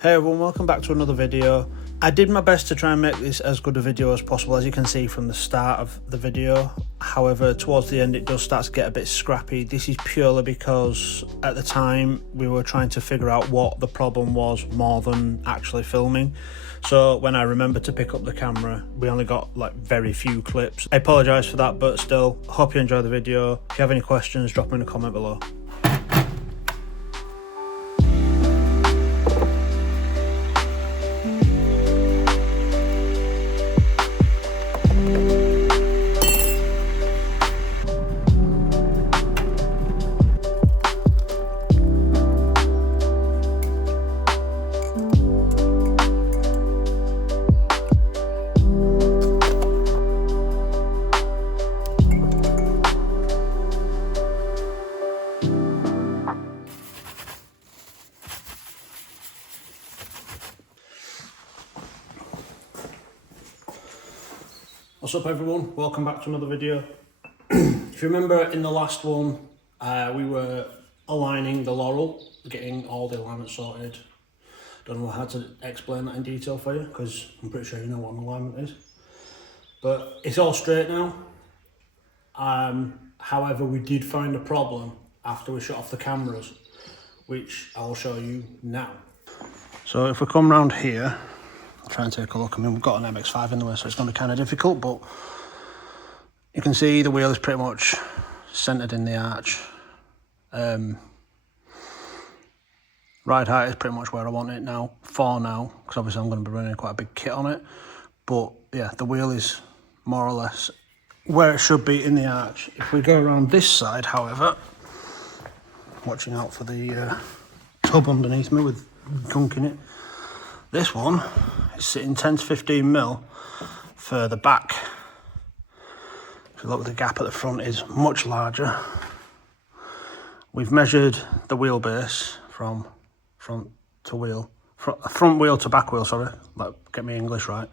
Hey everyone, welcome back to another video. I did my best to try and make this as good a video as possible, as you can see from the start of the video. However, towards the end it does start to get a bit scrappy. This is purely because at the time we were trying to figure out what the problem was more than actually filming. So when I remembered to pick up the camera, we only got like very few clips. I apologise for that, but still, hope you enjoy the video. If you have any questions, drop them in a comment below. What's up everyone, welcome back to another video. If you remember in the last one, we were aligning the Laurel, getting all the alignment sorted. Don't know how to explain that in detail for you, because I'm pretty sure you know what an alignment is. But it's all straight now. However, we did find a problem after we shut off the cameras, which I'll show you now. So if we come round here, I'll try and take a look. I mean, we've got an MX-5 in the way, so it's going to be kind of difficult, but you can see the wheel is pretty much centered in the arch. Ride height is pretty much where I want it now, for now, because obviously I'm going to be running quite a big kit on it. But yeah, the wheel is more or less where it should be in the arch. If we go around this side, however, watching out for the tub underneath me with gunk in it, this one is sitting 10 to 15 mil further back. If you look, the gap at the front is much larger. We've measured the wheelbase from front wheel to back wheel, sorry, like, get me English right.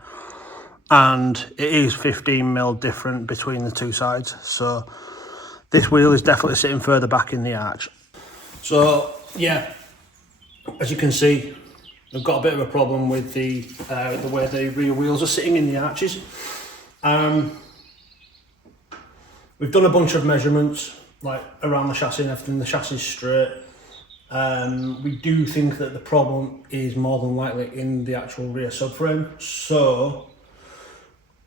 And it is 15 mil different between the two sides. So this wheel is definitely sitting further back in the arch. So yeah, as you can see, I've got a bit of a problem with the way the rear wheels are sitting in the arches. We've done a bunch of measurements, like around the chassis and everything. The chassis is straight. We do think that the problem is more than likely in the actual rear subframe. So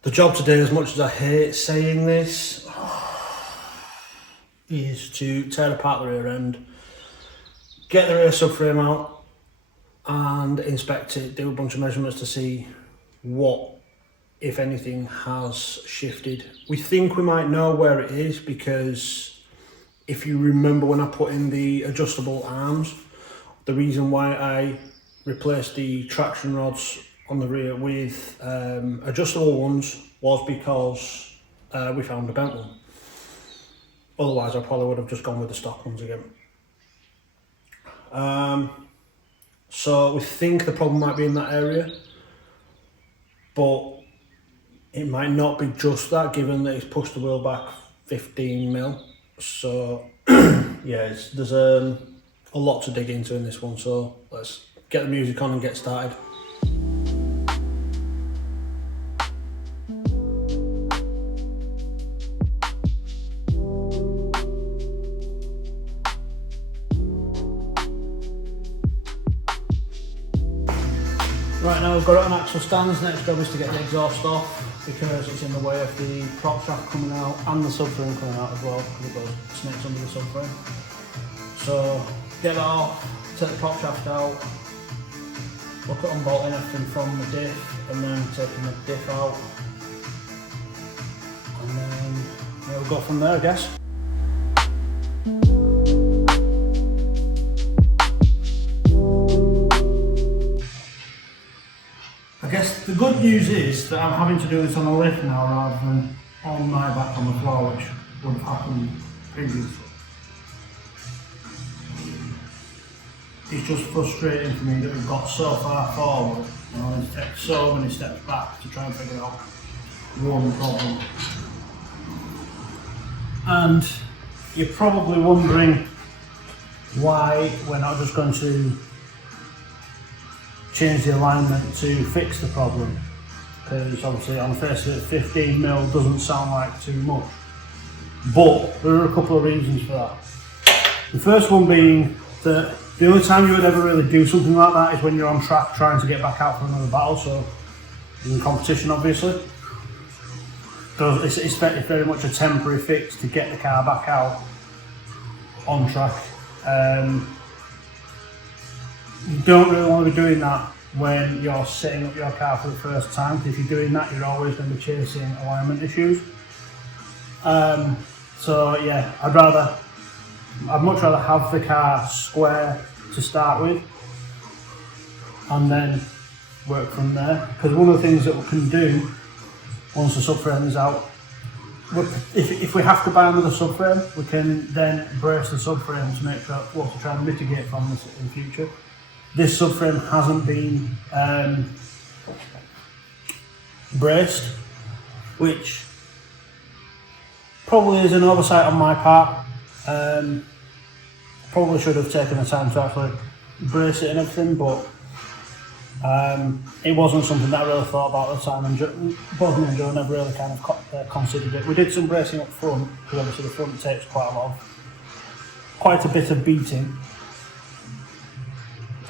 the job today, as much as I hate saying this, is to tear apart the rear end, get the rear subframe out, and inspect it, do a bunch of measurements to see what, if anything, has shifted. We think we might know where it is, because if you remember when I put in the adjustable arms, the reason why I replaced the traction rods on the rear with adjustable ones was because we found a bent one. Otherwise I probably would have just gone with the stock ones again. So we think the problem might be in that area, but it might not be just that, given that it's pushed the wheel back 15 mil. So yeah, there's a lot to dig into in this one, so let's get the music on and get started. Right, now we've got it on axle stands. Next job is to get the exhaust off, because it's in the way of the prop shaft coming out and the subframe coming out as well, because it goes snakes under the subframe. So get that off, take the prop shaft out, look at unbolting everything from the diff, and then taking the diff out, and then we'll go from there, I guess. I guess the good news is that I'm having to do this on a lift now rather than on my back on the floor, which would have happened previously. It's just frustrating for me that we've got so far forward and I need to take so many steps back to try and figure out one problem. And you're probably wondering why we're not just going to change the alignment to fix the problem, because obviously on the face of it 15mm doesn't sound like too much, but there are a couple of reasons for that. The first one being that the only time you would ever really do something like that is when you're on track trying to get back out for another battle, so in competition obviously. So it's very much a temporary fix to get the car back out on track. You don't really want to be doing that when you're setting up your car for the first time, because if you're doing that you're always going to be chasing alignment issues. So yeah, I'd much rather have the car square to start with and then work from there, because one of the things that we can do once the subframe is out, if we have to buy another subframe, we can then brace the subframe to make sure what to try and mitigate from this in the future. This subframe hasn't been braced, which probably is an oversight on my part. Probably should have taken the time to actually brace it and everything, but it wasn't something that I really thought about at the time, and both me and Joe never really kind of considered it. We did some bracing up front, because obviously the front takes quite a bit of beating.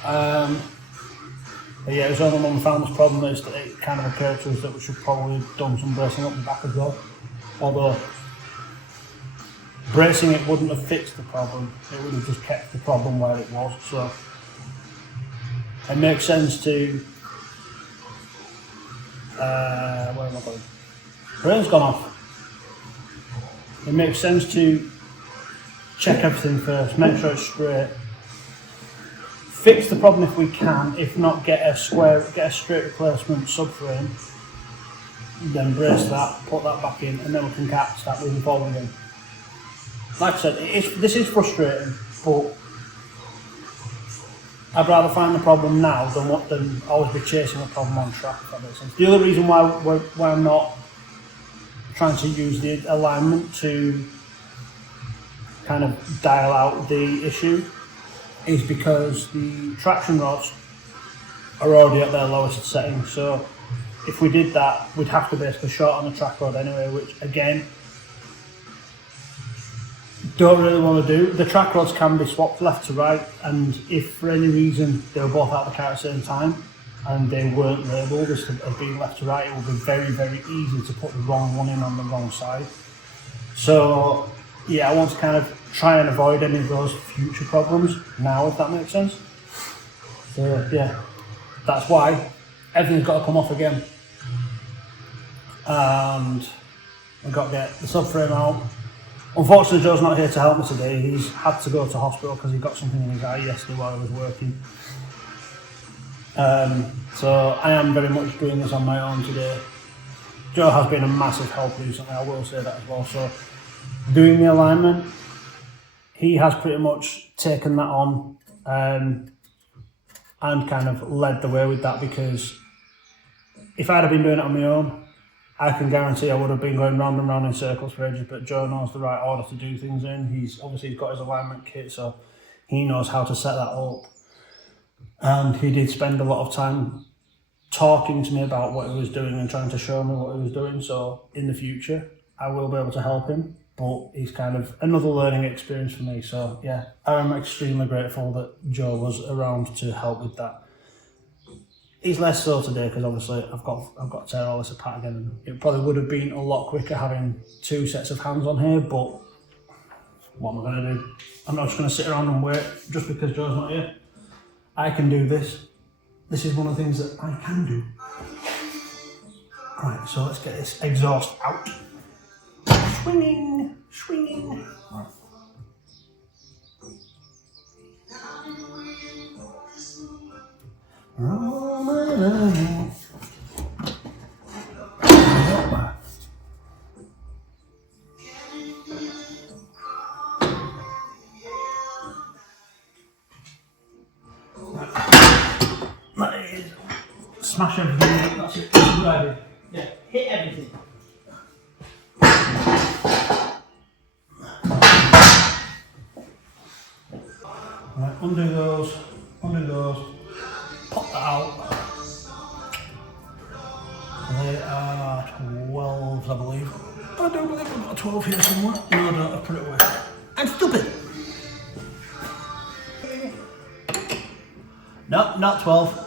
But yeah, it was only when we found this problem that it kind of occurred to us that we should probably have done some bracing up the back as well. Although bracing it wouldn't have fixed the problem, it would have just kept the problem where it was. So it makes sense to where am I going? Brain's gone off. It makes sense to check everything first, make sure it's straight, fix the problem if we can, if not get a straight replacement subframe, then brace that, put that back in, and then we can start moving forward again. Like I said, this is frustrating, but I'd rather find the problem now than always be chasing a problem on track, if that makes sense. The other reason why I'm not trying to use the alignment to kind of dial out the issue is because the traction rods are already at their lowest setting. So if we did that, we'd have to basically short on the track rod anyway, which again, don't really want to do. The track rods can be swapped left to right, and if for any reason they were both out of the car at the same time and they weren't labelled as being left to right, it would be very, very easy to put the wrong one in on the wrong side. So yeah, I want to kind of try and avoid any of those future problems now, if that makes sense. So yeah, that's why everything's got to come off again, and I've got to get the subframe out. Unfortunately, Joe's not here to help me today. He's had to go to hospital because he got something in his eye yesterday while I was working. So I am very much doing this on my own today. Joe has been a massive help recently, I will say that as well. So doing the alignment, he has pretty much taken that on and kind of led the way with that, because if I'd have been doing it on my own, I can guarantee I would have been going round and round in circles for ages, but Joe knows the right order to do things in. He's got his alignment kit, so he knows how to set that up. And he did spend a lot of time talking to me about what he was doing and trying to show me what he was doing. So in the future, I will be able to help him, but he's kind of another learning experience for me. So yeah, I'm extremely grateful that Joe was around to help with that. He's less so today because obviously I've got to tear all this apart again, and it probably would have been a lot quicker having two sets of hands on here, but what am I going to do? I'm not just going to sit around and wait just because Joe's not here. I can do this. This is one of the things that I can do. Right, so let's get this exhaust out. Swinging, swinging. Right. That is smash everything. That's it. Yeah, hit everything. Right, undo those, pop that out. bolts, I believe. I don't believe I've got a 12 here somewhere. No, I don't. I've put it away. I'm stupid! No, not 12.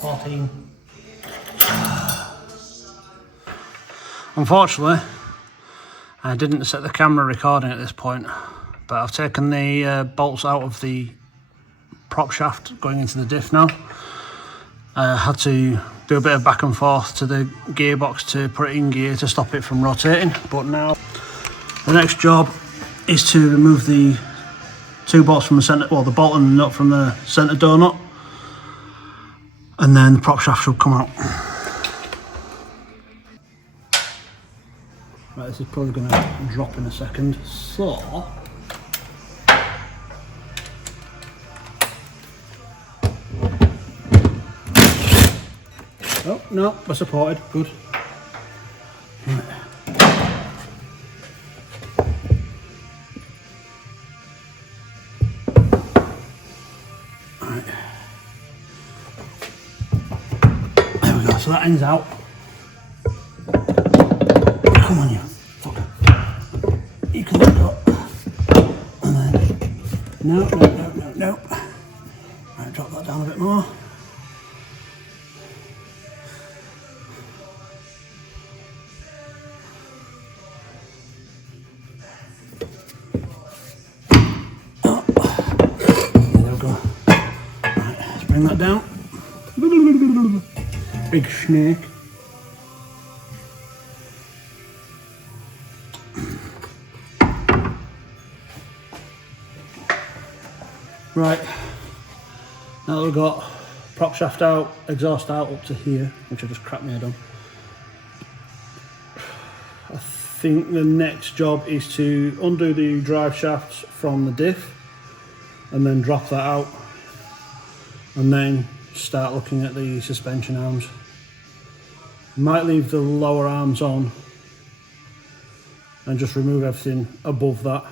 14. Unfortunately, I didn't set the camera recording at this point, but I've taken the bolts out of the prop shaft going into the diff now. I had to do a bit of back and forth to the gearbox to put it in gear to stop it from rotating, but now the next job is to remove the two bolts from the centre, well, the bolt and the nut from the centre door nut, and then the prop shaft should come out. Right, this is probably going to drop in a second, so oh no, we're supported, good. Right. Right. There we go, so that ends out. Come on, you fucker. You can let go. And then, no. Right, drop that down a bit more. Oh. There we go. Right, let's bring that down. Big snake. Right, now that we've got prop shaft out, exhaust out up to here, which I just crapped my head on, I think the next job is to undo the drive shafts from the diff and then drop that out and then start looking at the suspension arms. Might leave the lower arms on and just remove everything above that,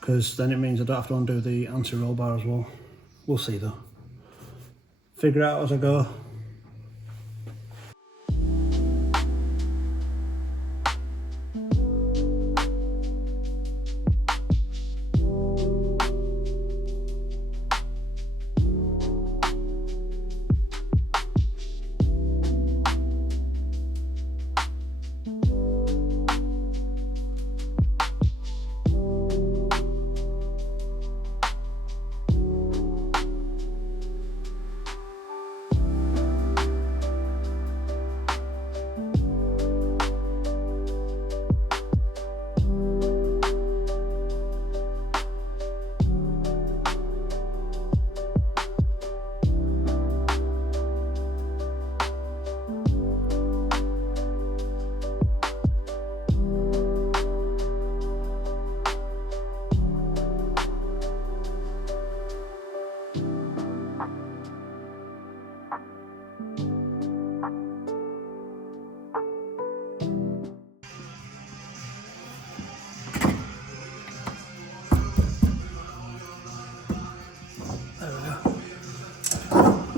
because then it means I don't have to undo the anti-roll bar as well. We'll see though. Figure it out as I go.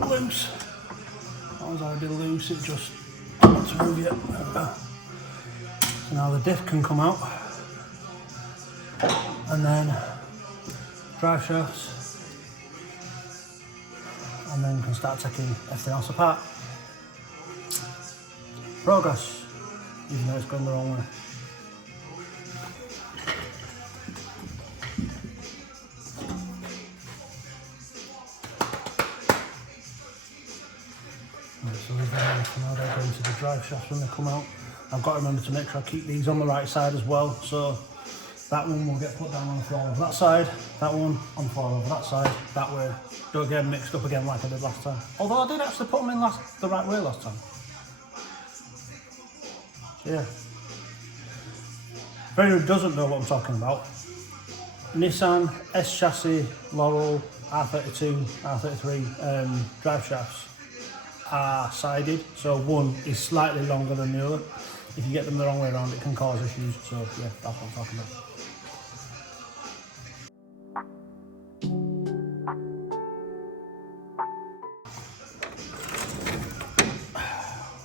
Loose. That was already loose, it just wants to move it. There we go. So now the diff can come out, and then drive shafts, and then we can start taking everything else apart. Progress, even though it's going the wrong way. So now they're going to the drive shafts when they come out. I've got to remember to make sure I keep these on the right side as well. So that one will get put down on the floor over that side, that one on the floor over that side. That way, don't get mixed up again like I did last time. Although I did actually put them in the right way last time. So yeah. For anyone who doesn't know what I'm talking about, Nissan S chassis Laurel R32, R33 drive shafts are sided, so one is slightly longer than the other. If you get them the wrong way around, it can cause issues. So yeah, that's what I'm talking about.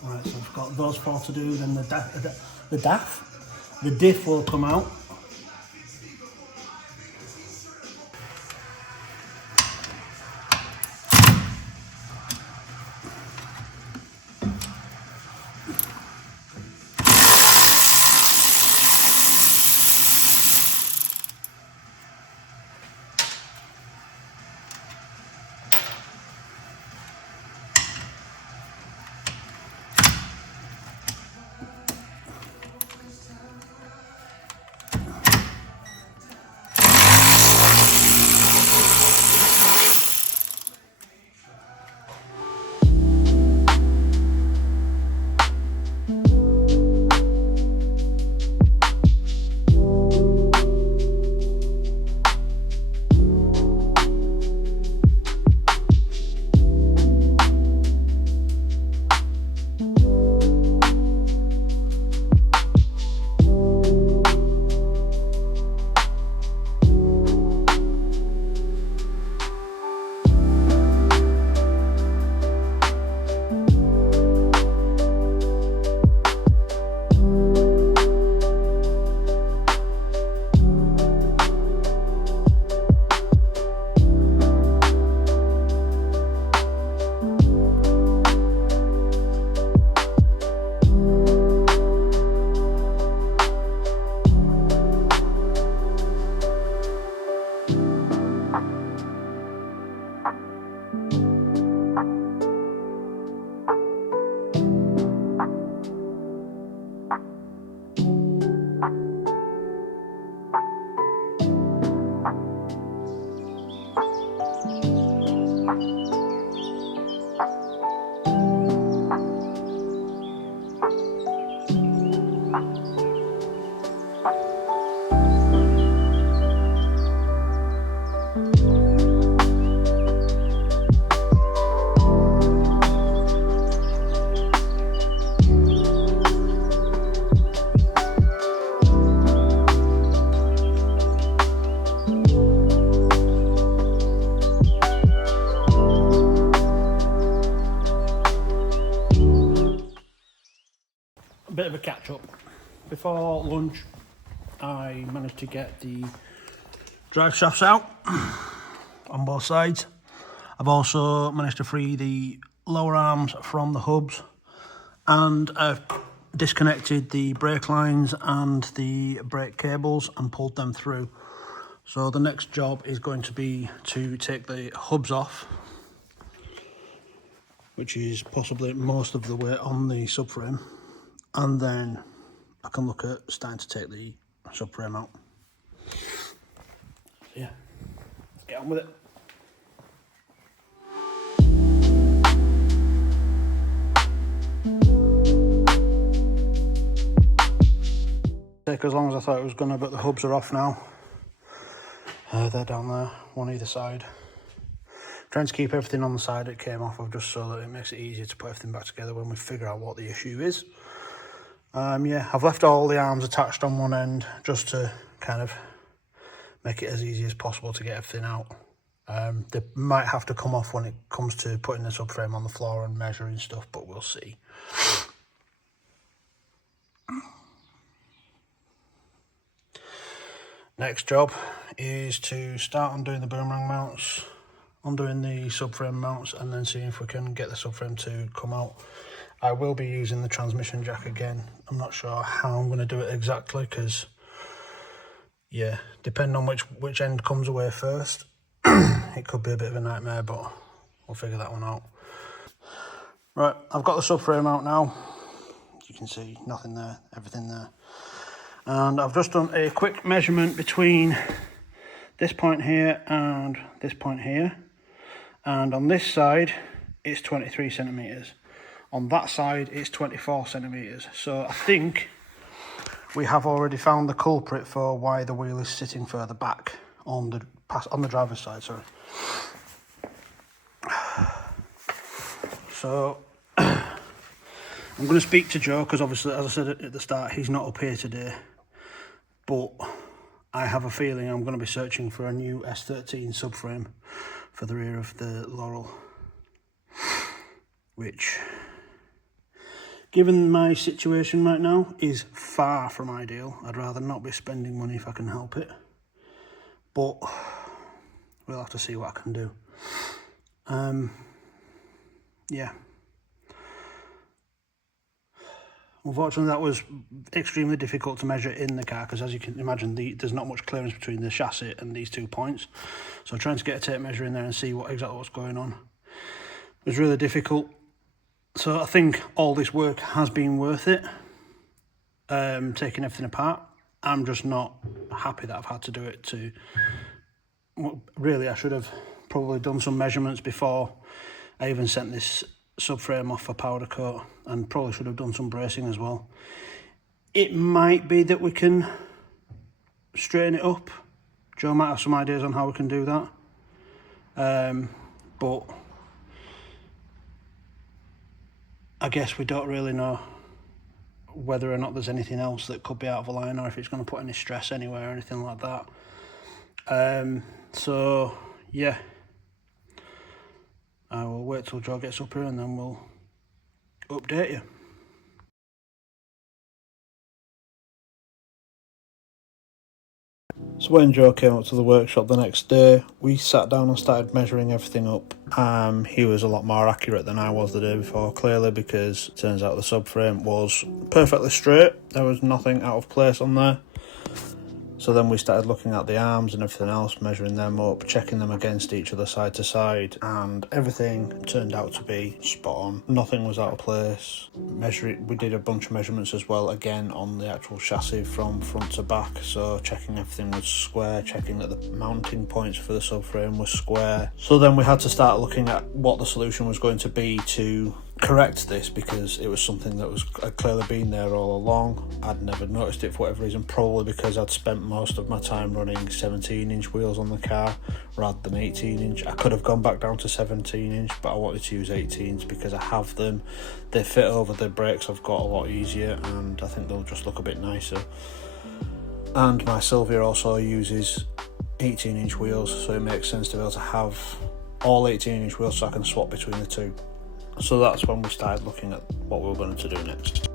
Right, so I've got got those 4 to do, then the diff will come out. A bit of a catch up. Before lunch, I managed to get the drive shafts out on both sides. I've also managed to free the lower arms from the hubs, and I've disconnected the brake lines and the brake cables and pulled them through. So the next job is going to be to take the hubs off, which is possibly most of the weight on the subframe, and then I can look at starting to take the subframe out. So yeah, let's get on with it. Take as long as I thought it was going to, but the hubs are off now. They're down there, one either side. Trying to keep everything on the side it came off of, just so that it makes it easier to put everything back together when we figure out what the issue is. Yeah, I've left all the arms attached on one end just to kind of make it as easy as possible to get everything out. They might have to come off when it comes to putting the subframe on the floor and measuring stuff, but we'll see. Next job is to start undoing the boomerang mounts, undoing the subframe mounts, and then seeing if we can get the subframe to come out. I will be using the transmission jack again. I'm not sure how I'm going to do it exactly, because yeah, depending on which end comes away first, it could be a bit of a nightmare, but we'll figure that one out. Right, I've got the subframe out now. As you can see, nothing there, everything there. And I've just done a quick measurement between this point here and this point here. And on this side, it's 23 centimetres. On that side, it's 24 centimetres. So I think we have already found the culprit for why the wheel is sitting further back on the driver's side, sorry. So I'm going to speak to Joe, because obviously, as I said at the start, he's not up here today. But I have a feeling I'm going to be searching for a new S13 subframe for the rear of the Laurel, which given my situation right now, is far from ideal. I'd rather not be spending money if I can help it. But we'll have to see what I can do. Yeah. Unfortunately, that was extremely difficult to measure in the car because, as you can imagine, there's not much clearance between the chassis and these 2 points. So trying to get a tape measure in there and see exactly what's going on was really difficult. So I think all this work has been worth it, taking everything apart. I'm just not happy that I've had to do it really, I should have probably done some measurements before I even sent this subframe off for powder coat, and probably should have done some bracing as well. It might be that we can straighten it up. Joe might have some ideas on how we can do that. But I guess we don't really know whether or not there's anything else that could be out of line, or if it's going to put any stress anywhere or anything like that. So yeah, I will wait till Joe gets up here and then we'll update you. So when Joe came up to the workshop the next day, we sat down and started measuring everything up. He was a lot more accurate than I was the day before, clearly, because it turns out the subframe was perfectly straight. There was nothing out of place on there. So then we started looking at the arms and everything else, measuring them up, checking them against each other side to side, and everything turned out to be spot on. Nothing was out of place. We did a bunch of measurements as well, again on the actual chassis from front to back, so checking everything was square, checking that the mounting points for the subframe were square. So then we had to start looking at what the solution was going to be to correct this, because it was something that had clearly been there all along. I'd never noticed it for whatever reason, probably because I'd spent most of my time running 17-inch wheels on the car rather than 18-inch. I could have gone back down to 17-inch, but I wanted to use 18s because I have them. They fit over the brakes I've got a lot easier, and I think they'll just look a bit nicer. And my Sylvia also uses 18-inch wheels, so it makes sense to be able to have all 18-inch wheels so I can swap between the two. So that's when we started looking at what we were going to do next.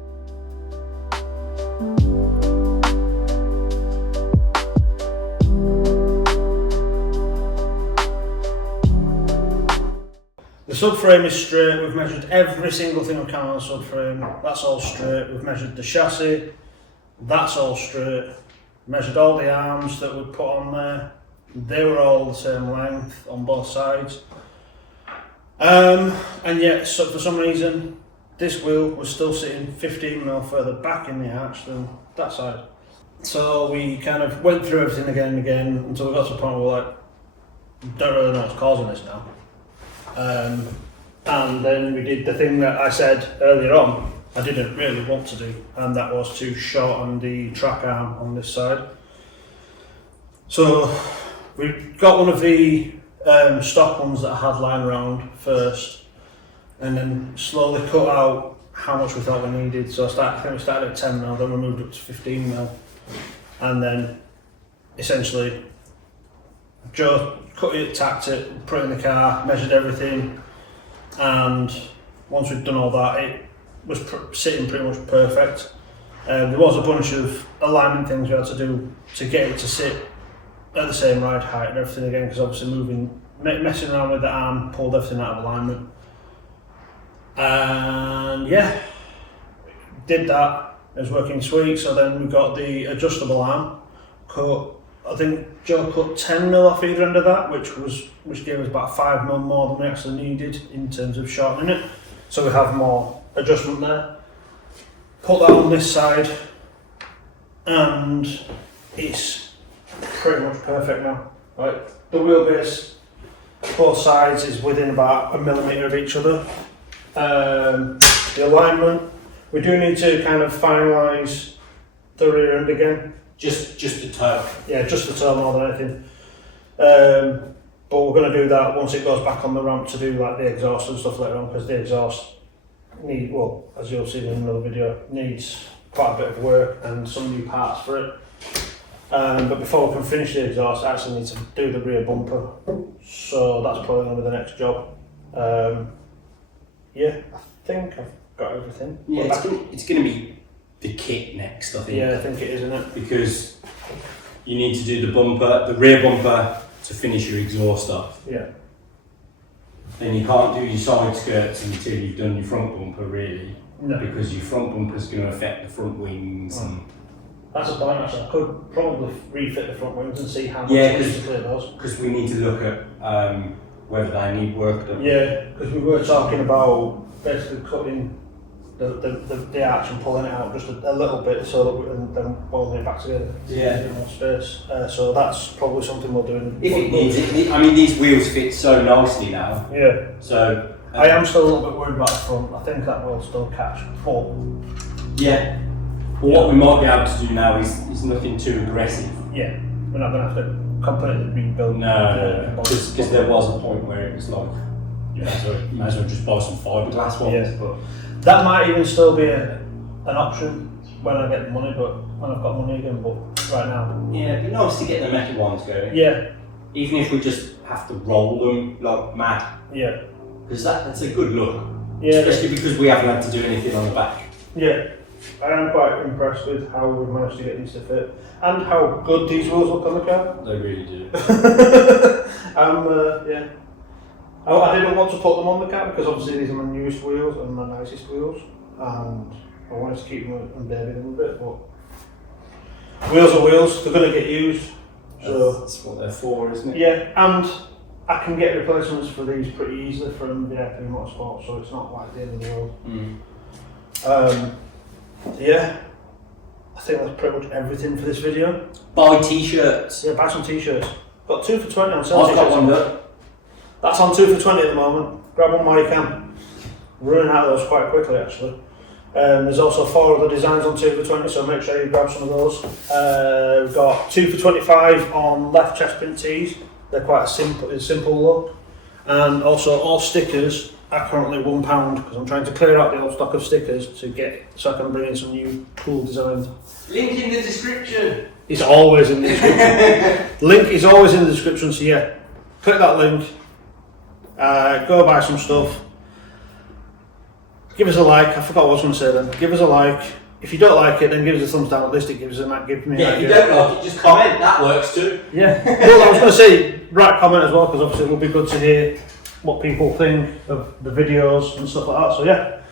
The subframe is straight. We've measured every single thing we can on the subframe. That's all straight. We've measured the chassis. That's all straight. Measured all the arms that we put on there. They were all the same length on both sides. And yet, so for some reason, this wheel was still sitting 15mm further back in the arch than that side. So we kind of went through everything again and again until we got to the point where we're like, don't really know what's causing this now. And then we did the thing that I said earlier on I didn't really want to do, and that was to shorten the track arm on this side. So we got one of the stock ones that I had lying around first, and then slowly cut out how much we thought we needed. So I think we started at 10mm, then we moved up to 15mm, and then essentially Joe cut it, tacked it, put it in the car, measured everything, and once we'd done all that, it was sitting pretty much perfect. There was a bunch of alignment things we had to do to get it to sit at the same ride height and everything again, because obviously messing around with the arm pulled everything out of alignment. And yeah, did that. It was working sweet. So then we got the adjustable arm cut. I think Joe cut 10mm off either end of that, which gave us about 5mm more than we actually needed in terms of shortening it. So we have more adjustment there. Put that on this side, and it's pretty much perfect now. Right, the wheelbase, both sides is within about 1mm of each other. The alignment, we do need to kind of finalise the rear end again. Just the toe. Yeah, just the toe more than anything. But we're going to do that once it goes back on the ramp to do like the exhaust and stuff later on, because the exhaust as you'll see in another video, needs quite a bit of work and some new parts for it. But before we can finish the exhaust, I actually need to do the rear bumper. So that's probably going to be the next job. Yeah, I think I've got everything. Yeah, it's gonna be the kit next, I think. Yeah, I think it is, isn't it? Because you need to do the bumper, the rear bumper, to finish your exhaust off. Yeah. And you can't do your side skirts until you've done your front bumper, really. No. Because your front bumper is going to affect the front wings. And that's a point, actually. I could probably refit the front wings and see how much yeah, it is to clear those. Because we need to look at whether they need work done. Yeah, because we were talking about basically cutting the arch and pulling it out just a little bit so that we can then welding it back together. Yeah. A bit more space. So that's probably something we'll do. If it needs it. I mean, these wheels fit so nicely now. Yeah. So. I am still a little bit worried about the front. I think that will still catch. But yeah. But what we might be able to do now is nothing too aggressive. Yeah. We're not going to have to completely rebuild. No, because there was a point where it was like, you might as well just buy some fiberglass ones. Yeah. But that might even still be an option when I get the money, but when I've got money again. But right now. Yeah, it'd be nice to get the metal ones going. Yeah. Even if we just have to roll them like mad. Yeah. Because that's a good look. Yeah. Especially because we haven't had to do anything on the back. Yeah. I am quite impressed with how we've managed to get these to fit and how good these wheels look on the car. They really do. Yeah. I didn't want to put them on the car because obviously these are my newest wheels and my nicest wheels, and I wanted to keep them and baby them a bit, but wheels are wheels, they're going to get used. So that's what they're for, isn't it? Yeah, and I can get replacements for these pretty easily from VIP Motorsport, so it's not like the end of the world. Yeah, I think that's pretty much everything for this video. Buy t-shirts. Yeah, buy some t-shirts. Got 2 for 20 on sale. I've got one there. That's on 2 for 20 at the moment. Grab one while you can. We're running out of those quite quickly, actually. There's also 4 other designs on 2 for 20, so make sure you grab some of those. We've got 2 for 25 on left chest print tees. They're quite a simple look. And also all stickers are currently £1 because I'm trying to clear out the old stock of stickers so I can bring in some new cool designs. Link in the description. It's always in the description. Link is always in the description, so yeah, click that link, go buy some stuff. Give us a like. I forgot what I was going to say then. Give us a like. If you don't like it, then give us a thumbs down. At least it gives us give me. Yeah, if you don't like it, just comment. That works too. Yeah. Well, I was going to say write comment as well because obviously it will be good to hear what people think of the videos and stuff like that. So yeah,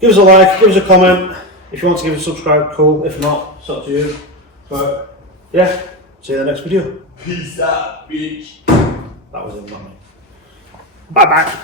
give us a like, give us a comment. If you want to give us a subscribe, cool. If not, it's up to you. But yeah, see you in the next video. Peace out, bitch. That was it, not me. Bye bye.